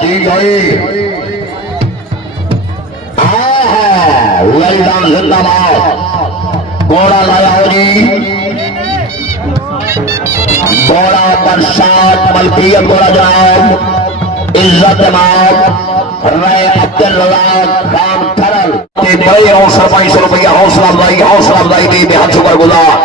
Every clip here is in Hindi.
जी भाई जिंदाबाद घोड़ा लाया जी घोड़ा बरसात मलकियत घोड़ा जनाब इज्जत जनाब रहे अब्दुल्ला खान खरल के बड़े हौसला 2200 रुपया हौसला अफजाई दी बेहद शुक्रगुजार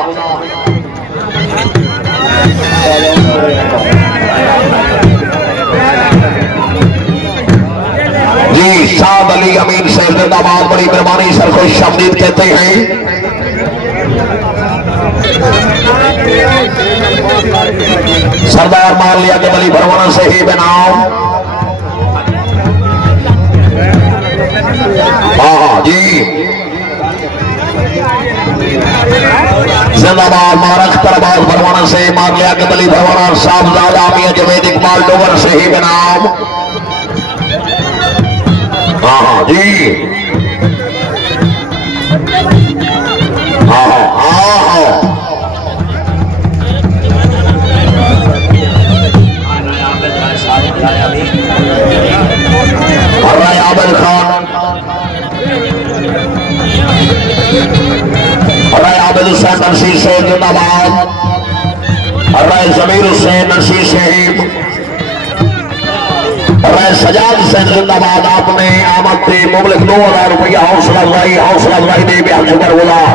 जी साद अली अमीन से जिंदाबाद बड़ी मेहरबानी सर को शब्दीद कहते हैं सरदार मान लिया कि बली भरवाना से ही बनाओ जी जिंदाबाद मारक तरबाज भरवाना से मान लिया कि बली भरवाना साहबजादा मियां जवेद इकबाल डोगर से ही बनाओ जी आबिद खान आबिद हुसैन नरसी से जिंदाबाद जमीर हुसैन नरसी से सजाद हुसैन जिंदाबाद आपने आमद थे मुबलिक 2000 रुपया हौसला अफजाई दे बेहद शुक्रगुजार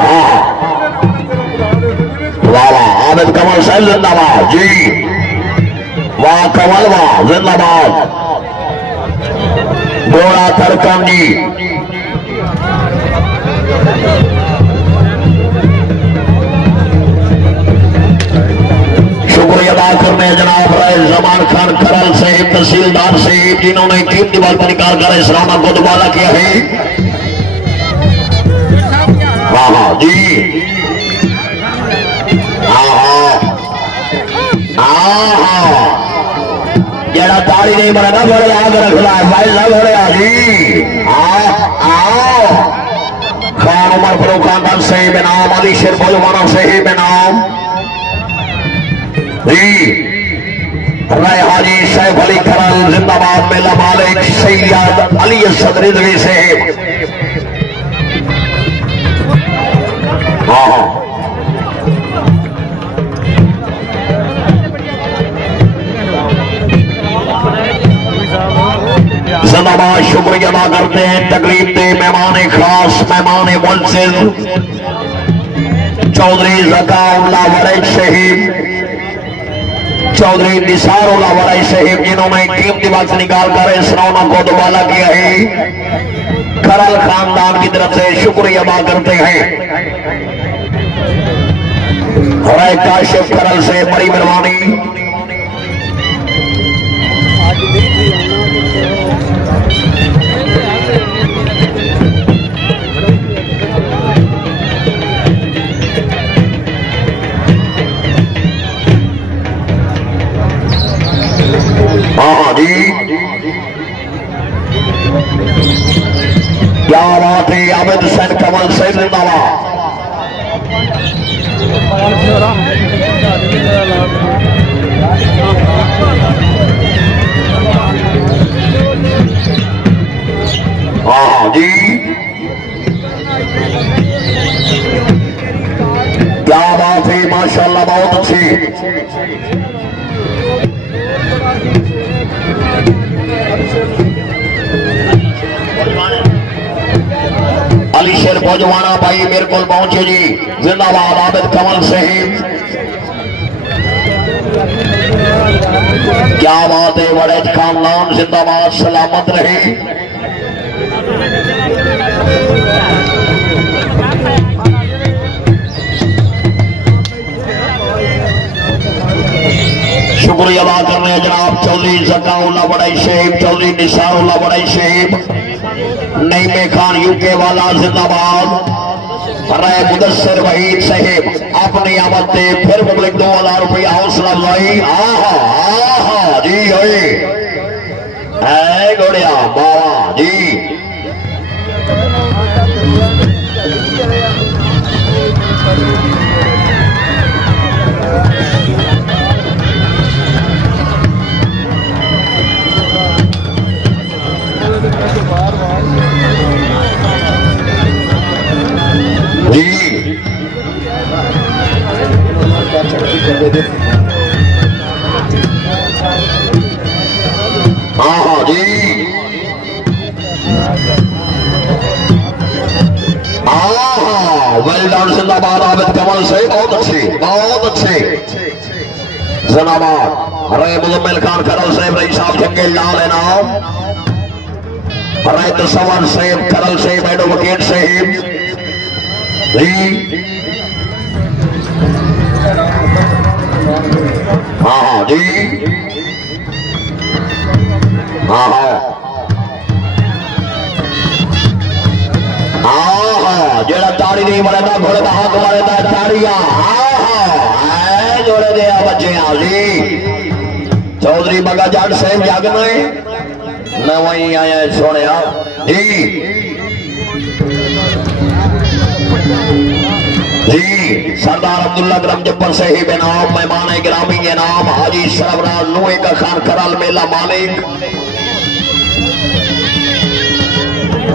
वाह वाह आबिद कमल सैन जिंदाबाद जी वाह कमल वाह जिंदाबाद घोड़ा तरकम जी शुक्रिया अदा करने जनाब राय जमान खान खरल साहिब तहसीलदार साहिब जिन्होंने कीमती बाल पर निकाल कर इस्लाम को दुबारा किया है जी जरा तारी नहीं बनेगा बड़े आग रखना है भाई सब हो रहा जी आओ खान उमर फरूक खान से ही बेनाम अली शेर भोजवाना से ही बेनाम राय हाजी सैफ अली खरल जिंदाबाद मेला मालिक सैयद अली सदरी से जिंदाबाद शुक्रिया अदा करते हैं तकरीब के मेहमान खास मेहमान मुंसिल चौधरी जकाउल्ला वरई शहीद चौधरी निसारुल्लाह वरई शहीद जिन्होंने कीमती वक्त निकाल कर इस रौनक को दुबारा किया है खरल खानदान की तरफ से शुक्रिया अदा करते हैं राय काशिफ खरल से बड़ी मेहरबानी जी क्या बात है आबिद हुसैन कमल से जिंदाबाद जी क्या बात है माशाल्लाह बहुत अच्छी अली शेर भोजवाना भाई मेरे को पहुंचे जी जिंदाबाद आबिद कमल शहीद क्या बात है वड़ैद खानदान जिंदाबाद सलामत रहे शुक्रिया अदा कर रहे हैं जनाब चौधरी जकाउल्ला वड़ई शहीद चौधरी निसारुल्ला वड़ई शहीद नईमे खान यूके वाला जिंदाबाद राय मुदस्सिर वहीद साहिब अपनी आमद से फिर मुबलिक 2000 रुपया हौसला अफजाई जी है घोड़िया बाबा जी हाँ हाँ जी वेल डन जिंदाबाद आबिद कमल से बहुत अच्छे जिंदाबाद अरे मुजम्मिल खान करल साहब रही साहब जंगल लाल है नाम अरे तस्वर साहब करल साहब एडवोकेट साहब जी हाँ जी हाँ जेड़ा ताड़ी नहीं मरेगा घोड़े का हाथ मरेगा ताड़िया जोड़े दे बच्चे जी चौधरी मगा जाट साहब जाग में मैं वहीं आया सोने जी जी सरदार अब्दुल्ला ग्राम जब्बर साहिब इनाम मेहमान गिरामी इनाम हाजी सरवराज नुए का खान कराल मेला मालिक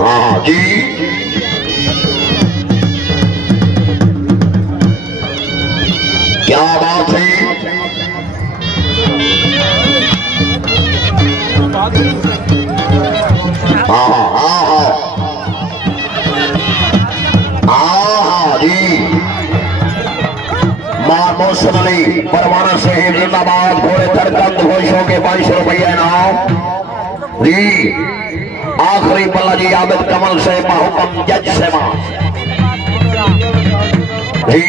हाँ जी क्या बात है हाँ जी मां मौसम अली परवाना से जिंदाबाद घोड़े तरकंद घोषों के 500 रुपये इनाम जी आखिरी पल्ला जी आबिद कमल से हुक्म जज से मां जी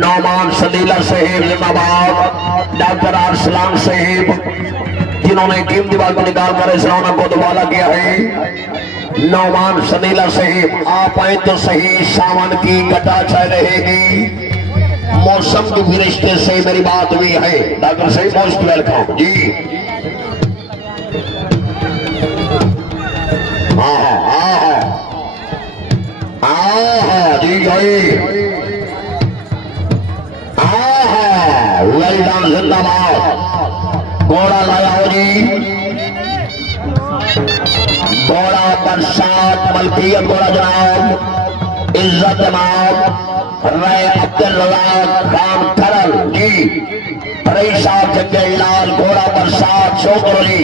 नौमान सदीला साहिब जिंदाबाद डॉक्टर अरसलान साहिब जिन्होंने कीमती बात को निकाल कर इस रौनक को दुबारा किया है नौमान सदीला साहिब आप आए तो सही सावन की घटा छाई रहेगी मौसम के रिश्ते से मेरी बात हुई है डॉक्टर साहिब मोस्ट वेलकम जी जी भाई वेल डन जिंदाबाद घोड़ा लाया हो जी घोड़ा बरसात मलकियत घोड़ा जनाब इज्जत जनाब रे अब्दुल रज़ाक खान करल जी रई साहब जंगल लाल घोड़ा बरसात शोकरली